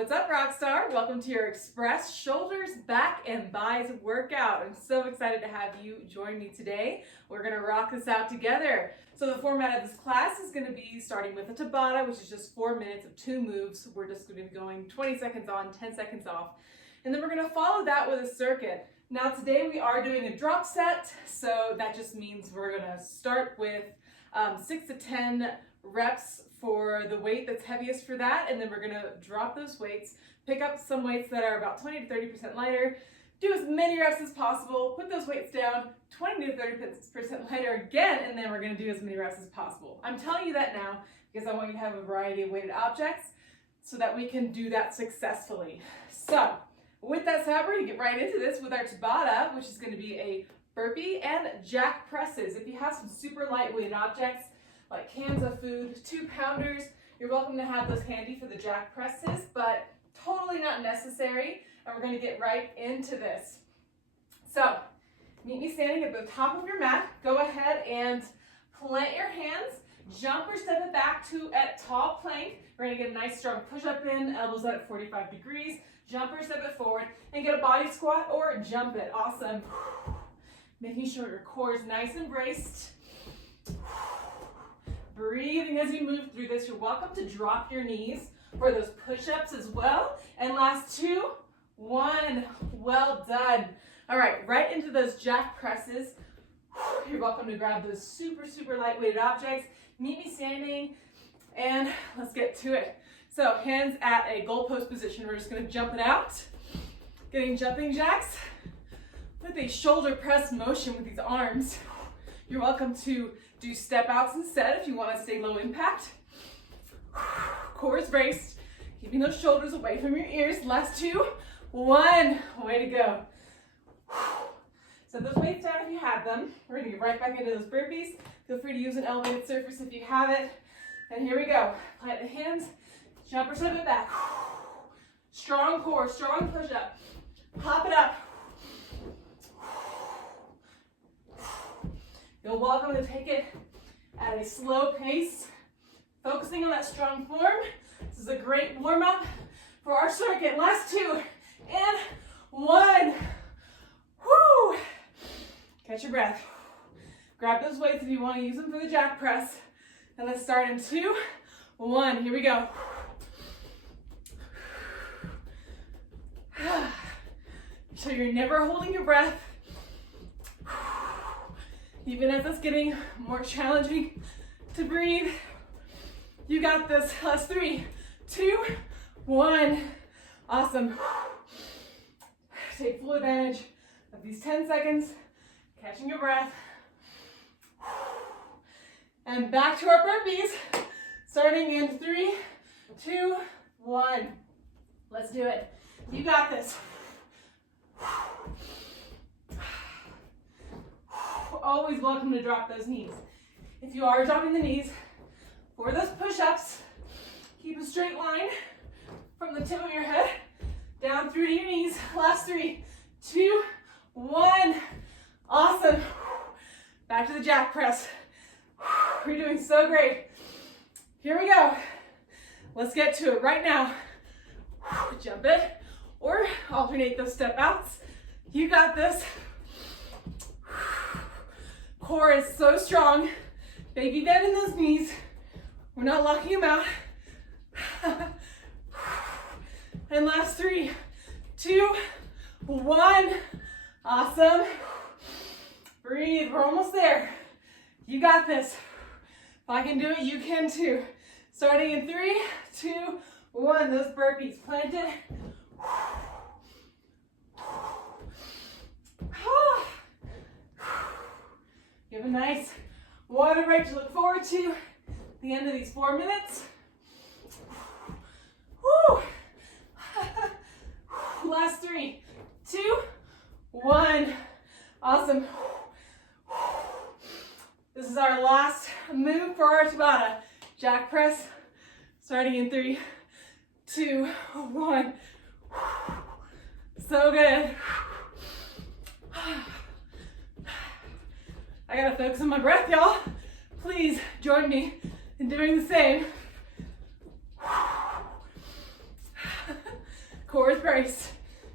What's up, Rockstar? Welcome to your Express Shoulders, Back, and Buys workout. I'm so excited to have you join me today. We're gonna rock this out together. So the format of this class is gonna be starting with a Tabata, which is just 4 minutes of 2 moves. We're just gonna be going 20 seconds on, 10 seconds off. And then we're gonna follow that with a circuit. Now today we are doing a drop set, so that just means we're gonna start with 6 to 10 reps for the weight that's heaviest for that, and then we're gonna drop those weights, pick up some weights that are about 20 to 30% lighter, do as many reps as possible, put those weights down, 20 to 30% lighter again, and then we're gonna do as many reps as possible. I'm telling you that now because I want you to have a variety of weighted objects so that we can do that successfully. So with that said, we're gonna get right into this with our Tabata, which is gonna be a burpee and jack presses. If you have some super lightweight objects, like cans of food, 2-pounders, you're welcome to have those handy for the jack presses, but totally not necessary. And we're gonna get right into this. So, meet me standing at the top of your mat. Go ahead and plant your hands, jump or step it back to a tall plank. We're gonna get a nice strong push-up in, elbows out at 45 degrees, jump or step it forward, and get a body squat or jump it. Awesome. Making sure your core is nice and braced. Breathing as you move through this. You're welcome to drop your knees for those push-ups as well. And last 2, 1, well done. All right, right into those jack presses. You're welcome to grab those super, super lightweight objects. Meet me standing, and let's get to it. So hands at a goalpost position. We're just gonna jump it out. Getting jumping jacks with a shoulder press motion with these arms. You're welcome to do step outs instead if you want to stay low impact. Core is braced, keeping those shoulders away from your ears. Last 2, 1, way to go. Set those weights down if you have them. We're gonna get right back into those burpees. Feel free to use an elevated surface if you have it. And here we go. Plant the hands, jump or step it back. Strong core, strong push up. Pop it up. You're welcome to take it at a slow pace, focusing on that strong form. This is a great warm-up for our circuit. Last 2, and 1. Woo! Catch your breath. Grab those weights if you want to use them for the jack press. And let's start in 2, 1. Here we go. So you're never holding your breath. Even as it's getting more challenging to breathe, you got this. Last 3, 2, 1. Awesome. Take full advantage of these 10 seconds, catching your breath. And back to our burpees, starting in 3, 2, 1. Let's do it. You got this. Always welcome to drop those knees. If you are dropping the knees for those push-ups, keep a straight line from the tip of your head down through to your knees. Last 3, 2, 1. Awesome. Back to the jack press. You're doing so great. Here we go. Let's get to it right now. Jump it or alternate those step outs. You got this. Core is so strong. Baby bend in those knees. We're not locking them out. And last 3, 2, 1. Awesome. Breathe. We're almost there. You got this. If I can do it, you can too. Starting in 3, 2, 1. Those burpees planted. You have a nice water break to look forward to at the end of these 4 minutes. Woo. Last 3, 2, 1. Awesome. This is our last move for our Tabata. Jack press, starting in 3, 2, 1. So good. I gotta focus on my breath, y'all. Please join me in doing the same. Core is braced.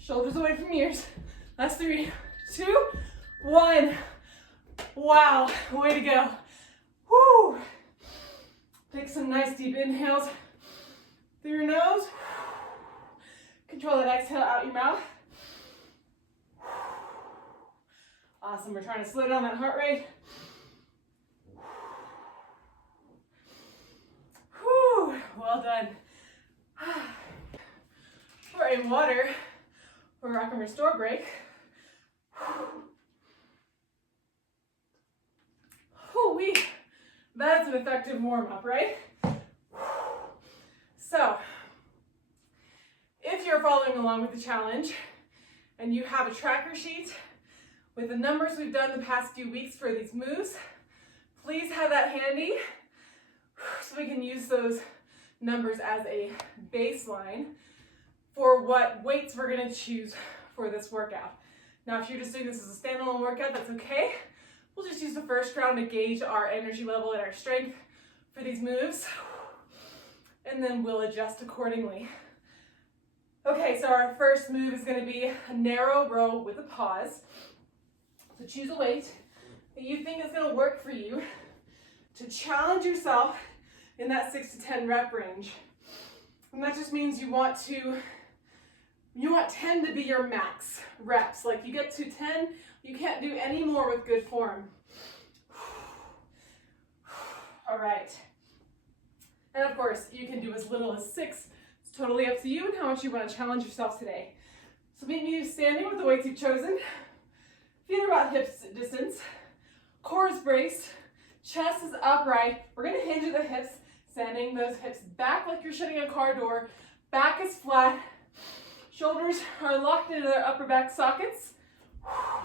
Shoulders away from ears. Last 3, 2, 1. Wow, way to go. Woo. Take some nice deep inhales through your nose. Control that exhale out your mouth. Awesome, we're trying to slow down that heart rate. Whew, well done. We're in water. We're rock and restore break. Whew-wee. That's an effective warm-up, right? So, if you're following along with the challenge and you have a tracker sheet with the numbers we've done the past few weeks for these moves, please have that handy so we can use those numbers as a baseline for what weights we're going to choose for this workout. Now, if you're just doing this as a standalone workout, that's okay. We'll just use the first round to gauge our energy level and our strength for these moves, and then we'll adjust accordingly. Okay, so our first move is going to be a narrow row with a pause. So choose a weight that you think is going to work for you to challenge yourself in that 6 to 10 rep range. And that just means you want 10 to be your max reps. Like you get to 10, you can't do any more with good form. All right. And of course, you can do as little as 6. It's totally up to you and how much you want to challenge yourself today. So meet me standing with the weights you've chosen. Feet are about hip distance. Core is braced. Chest is upright. We're going to hinge at the hips, sending those hips back like you're shutting a car door. Back is flat. Shoulders are locked into their upper back sockets.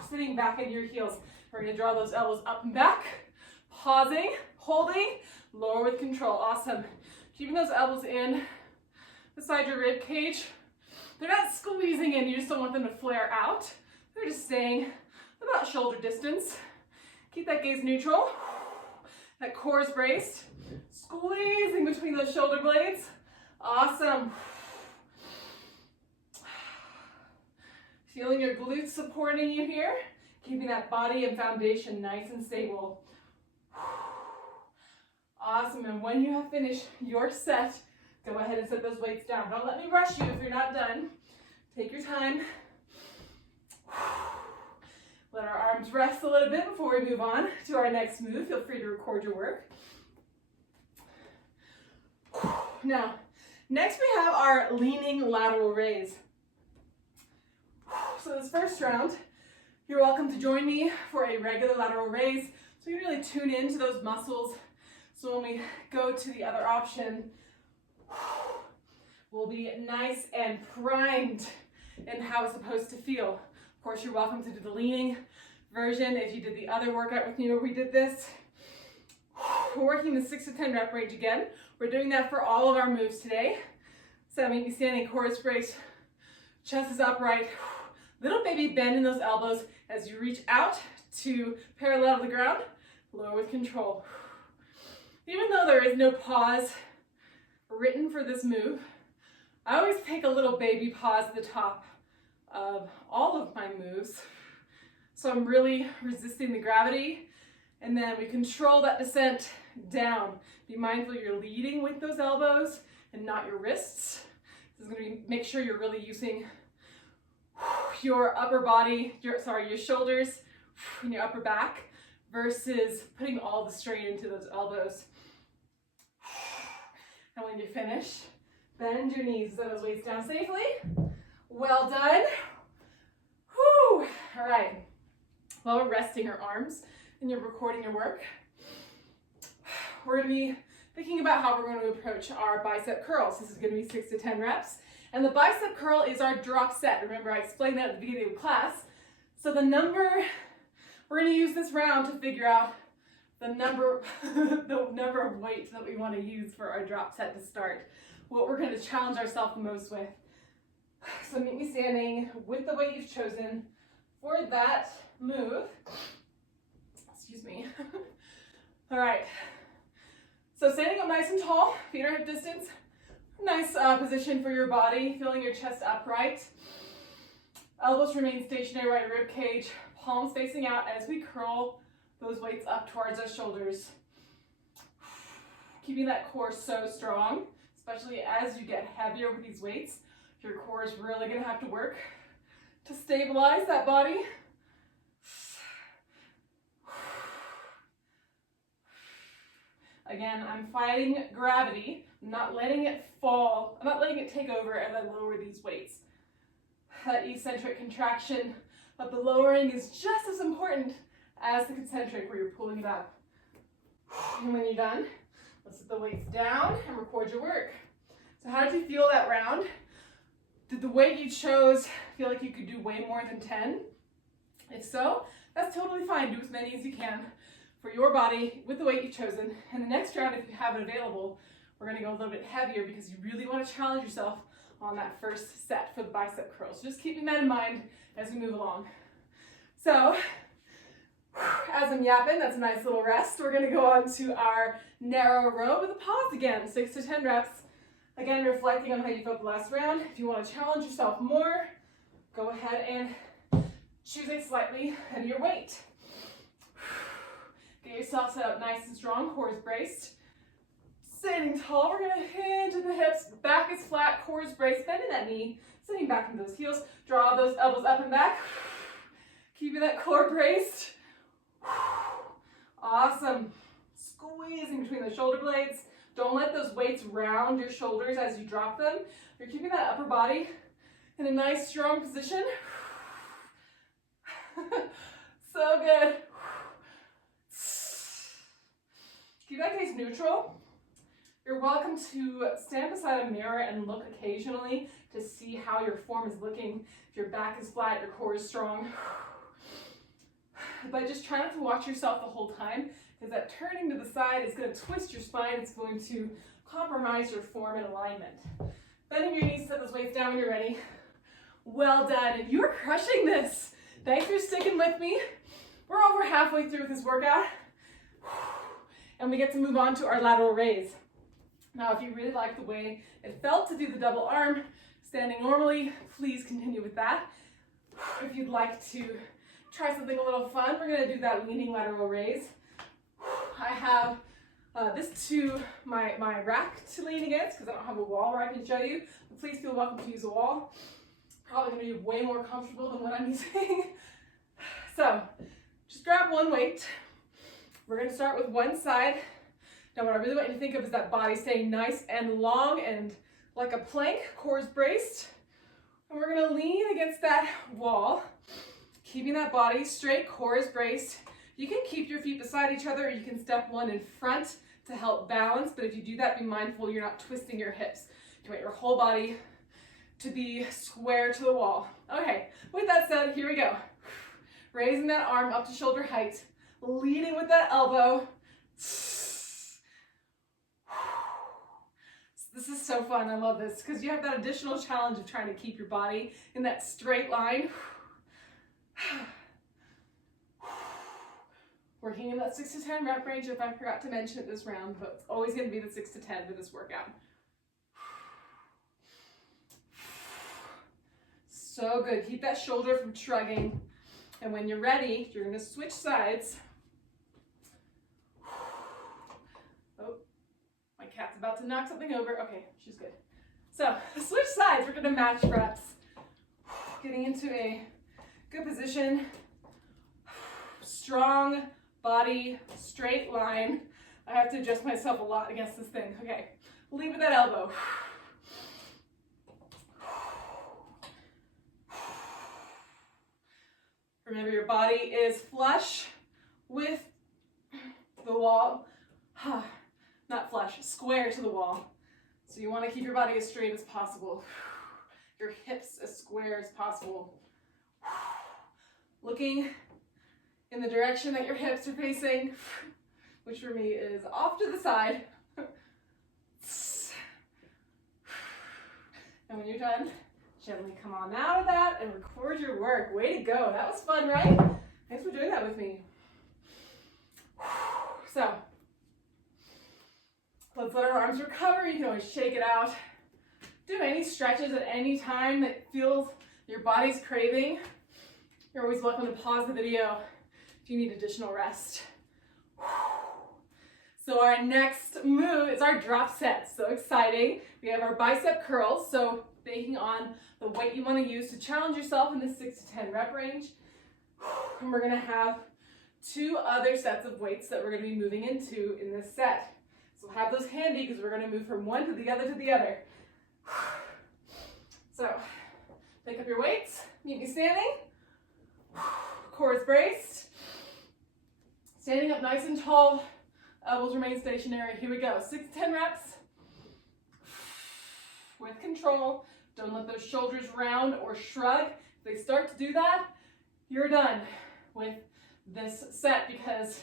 Sitting back into your heels. We're going to draw those elbows up and back. Pausing, holding, lower with control. Awesome. Keeping those elbows in beside your rib cage. They're not squeezing in. You just don't want them to flare out. They're just staying about shoulder distance. Keep that gaze neutral. That core is braced. Squeezing between those shoulder blades. Awesome. Feeling your glutes supporting you here. Keeping that body and foundation nice and stable. Awesome, and when you have finished your set, go ahead and set those weights down. Don't let me rush you if you're not done. Take your time. Let our arms rest a little bit before we move on to our next move. Feel free to record your work. Now, next we have our leaning lateral raise. So this first round, you're welcome to join me for a regular lateral raise. So you can really tune into those muscles. So when we go to the other option, we'll be nice and primed in how it's supposed to feel. Of course, you're welcome to do the leaning version if you did the other workout with me where we did this. We're working the 6 to 10 rep range again. We're doing that for all of our moves today. So meet me standing, core is braced, chest is upright. Little baby bend in those elbows as you reach out to parallel to the ground, lower with control. Even though there is no pause written for this move, I always take a little baby pause at the top of all of my moves. So I'm really resisting the gravity, and then we control that descent down. Be mindful you're leading with those elbows and not your wrists. This is going to be, make sure you're really using your upper body, your shoulders and your upper back versus putting all the strain into those elbows. And when you're finished, bend your knees, set those weights down safely. Well done. Whew. All right. While we're resting your arms and you're recording your work, we're going to be thinking about how we're going to approach our bicep curls. This is going to be 6 to 10 reps. And the bicep curl is our drop set. Remember, I explained that at the beginning of class. So the number, we're going to use this round to figure out the number of weights that we want to use for our drop set to start. What we're going to challenge ourselves the most with. So meet me standing with the weight you've chosen for that move. Excuse me. All right. So standing up nice and tall, feet are hip distance. Nice position for your body, feeling your chest upright. Elbows remain stationary, right rib cage, palms facing out as we curl those weights up towards our shoulders. Keeping that core so strong, especially as you get heavier with these weights. Your core is really gonna have to work to stabilize that body. Again, I'm fighting gravity, I'm not letting it fall, I'm not letting it take over as I lower these weights. That eccentric contraction of the lowering is just as important as the concentric where you're pulling it up. And when you're done, let's set the weights down and record your work. So how did you feel that round? Did the weight you chose feel like you could do way more than 10? If so, that's totally fine. Do as many as you can for your body with the weight you've chosen. And the next round, if you have it available, we're gonna go a little bit heavier because you really wanna challenge yourself on that first set for the bicep curls. So just keeping that in mind as we move along. So, as I'm yapping, that's a nice little rest. We're gonna go on to our narrow row with a pause again, 6 to 10 reps. Again, reflecting on how you felt the last round. If you wanna challenge yourself more, go ahead and choose a slightly heavier weight. Get yourself set up nice and strong, core is braced. Sitting tall, we're gonna hinge at the hips, back is flat, core is braced, bending that knee, sitting back into those heels, draw those elbows up and back, keeping that core braced. Awesome. Squeezing between the shoulder blades. Don't let those weights round your shoulders as you drop them. You're keeping that upper body in a nice, strong position. So good. Keep that gaze neutral. You're welcome to stand beside a mirror and look occasionally to see how your form is looking. If your back is flat, your core is strong. But just try not to watch yourself the whole time, because that turning to the side is going to twist your spine. It's going to compromise your form and alignment. Bending your knees, set those weights down when you're ready. Well done. You're crushing this. Thanks for sticking with me. We're over halfway through this workout. And we get to move on to our lateral raise. Now, if you really like the way it felt to do the double arm standing normally, please continue with that. If you'd like to try something a little fun, we're going to do that leaning lateral raise. I have this to my rack to lean against because I don't have a wall where I can show you. But please feel welcome to use a wall. Probably going to be way more comfortable than what I'm using. So just grab one weight. We're going to start with one side. Now what I really want you to think of is that body staying nice and long and like a plank, core is braced. And we're going to lean against that wall, keeping that body straight, core is braced. You can keep your feet beside each other, or you can step one in front to help balance, but if you do that, be mindful you're not twisting your hips. You want your whole body to be square to the wall. Okay, with that said, here we go. Raising that arm up to shoulder height, leading with that elbow. This is so fun, I love this, because you have that additional challenge of trying to keep your body in that straight line. Working in that 6 to 10 rep range, if I forgot to mention it this round, but it's always going to be the 6 to 10 for this workout. So good. Keep that shoulder from shrugging. And when you're ready, you're going to switch sides. Oh, my cat's about to knock something over. Okay, she's good. So, switch sides. We're going to match reps. Getting into a good position. Strong body, straight line. I have to adjust myself a lot against this thing. Okay, lead with that elbow. Remember, your body is flush with the wall. Not flush, square to the wall. So you want to keep your body as straight as possible. Your hips as square as possible. Looking in the direction that your hips are facing, which for me is off to the side. And when you're done, gently come on out of that and record your work. Way to go. That was fun, right? Thanks for doing that with me. So, let's let our arms recover. You can always shake it out. Do any stretches at any time that feels your body's craving. You're always welcome to pause the video if you need additional rest. So our next move is our drop set. So exciting. We have our bicep curls. So taking on the weight you want to use to challenge yourself in the 6 to 10 rep range. And we're going to have 2 other sets of weights that we're going to be moving into in this set. So have those handy because we're going to move from one to the other to the other. So pick up your weights, meet me standing, core is braced, standing up nice and tall, elbows remain stationary. Here we go, 6 to 10 reps with control. Don't let those shoulders round or shrug. If they start to do that, you're done with this set because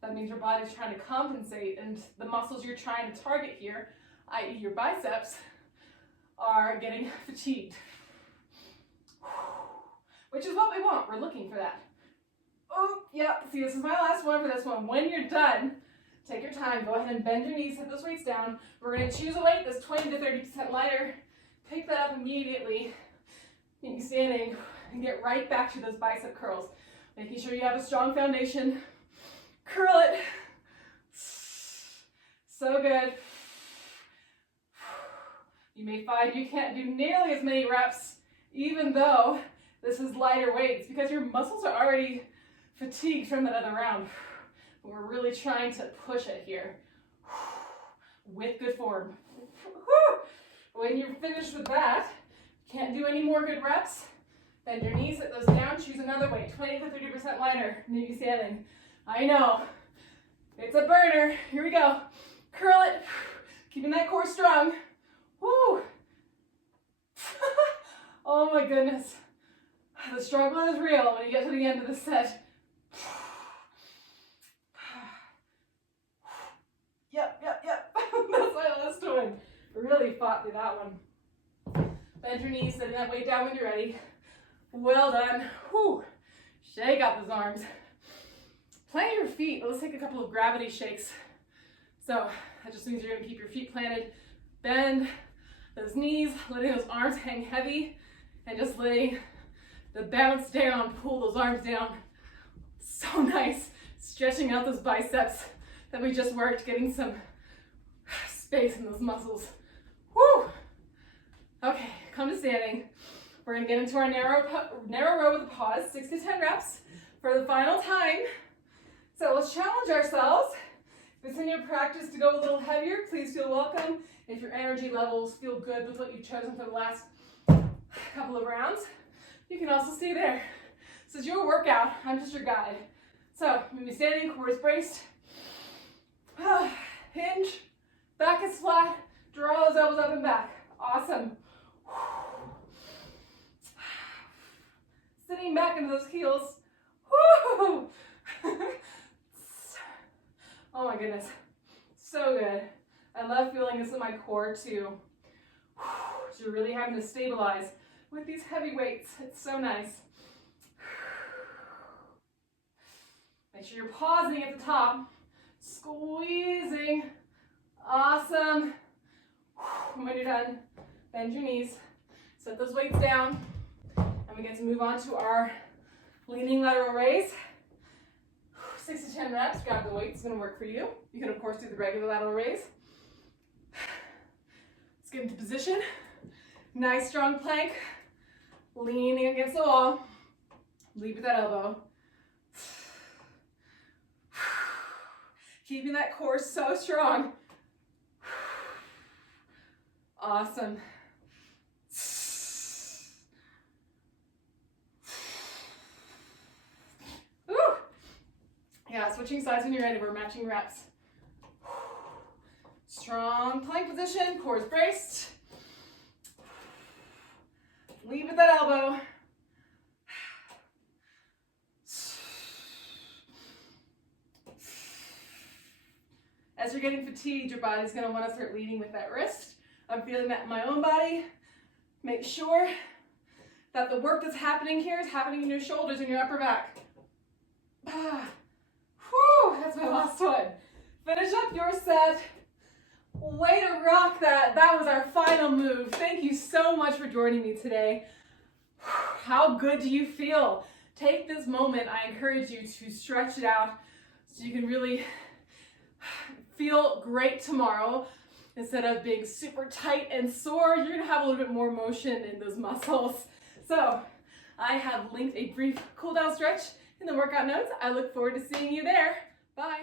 that means your body's trying to compensate, and the muscles you're trying to target here, i.e. your biceps, are getting fatigued. Which is what we want. We're looking for that. Oh, yeah. See, this is my last one for this one. When you're done, take your time. Go ahead and bend your knees, set those weights down. We're going to choose a weight that's 20 to 30% lighter. Pick that up immediately. Keep me standing and get right back to those bicep curls. Making sure you have a strong foundation. Curl it. So good. You may find you can't do nearly as many reps, even though this is lighter weights, because your muscles are already fatigued from that other round. But we're really trying to push it here with good form. When you're finished with that, can't do any more good reps, bend your knees, set those down, choose another weight, 20 to 30% lighter, maybe standing. I know, it's a burner. Here we go. Curl it, keeping that core strong. Woo! Oh my goodness. The struggle is real when you get to the end of the set. Yep. That's my last one. Really fought through that one. Bend your knees, setting that weight down when you're ready. Well done. Whew. Shake out those arms. Plant your feet. Let's take a couple of gravity shakes. So that just means you're going to keep your feet planted. Bend those knees, letting those arms hang heavy, and just letting the bounce down, pull those arms down. So nice. Stretching out those biceps that we just worked, getting some space in those muscles. Woo! Okay, come to standing. We're going to get into our narrow row with a pause, 6 to 10 reps for the final time. So let's challenge ourselves. If it's in your practice to go a little heavier, please feel welcome. If your energy levels feel good with what you've chosen for the last couple of rounds, you can also stay there. This is your workout. I'm just your guide. So, maybe standing, core is braced. Hinge, back is flat. Draw those elbows up and back. Awesome. Sitting back into those heels. Woo! Oh my goodness, so good. I love feeling this in my core too. So you're really having to stabilize with these heavy weights. It's so nice. Make sure you're pausing at the top, squeezing. Awesome. And when you're done, bend your knees, set those weights down, and we get to move on to our leaning lateral raise. 6 to 10 reps, grab the weight, it's going to work for you. You can, of course, do the regular lateral raise. Let's get into position. Nice, strong plank. Leaning against the wall. Lead with that elbow. Keeping that core so strong. Awesome. Yeah, switching sides when you're ready. We're matching reps. Strong plank position, core is braced. Lead with that elbow. As you're getting fatigued, your body's going to want to start leading with that wrist. I'm feeling that in my own body. Make sure that the work that's happening here is happening in your shoulders and your upper back. Whew, that's my last one. Finish up your set Way to rock that. That was our final move. Thank you so much for joining me today. How good do you feel? Take this moment. I encourage you to stretch it out so you can really feel great tomorrow. Instead of being super tight and sore, you're gonna have a little bit more motion in those muscles. So I have linked a brief cool down stretch in the workout notes. I look forward to seeing you there. Bye.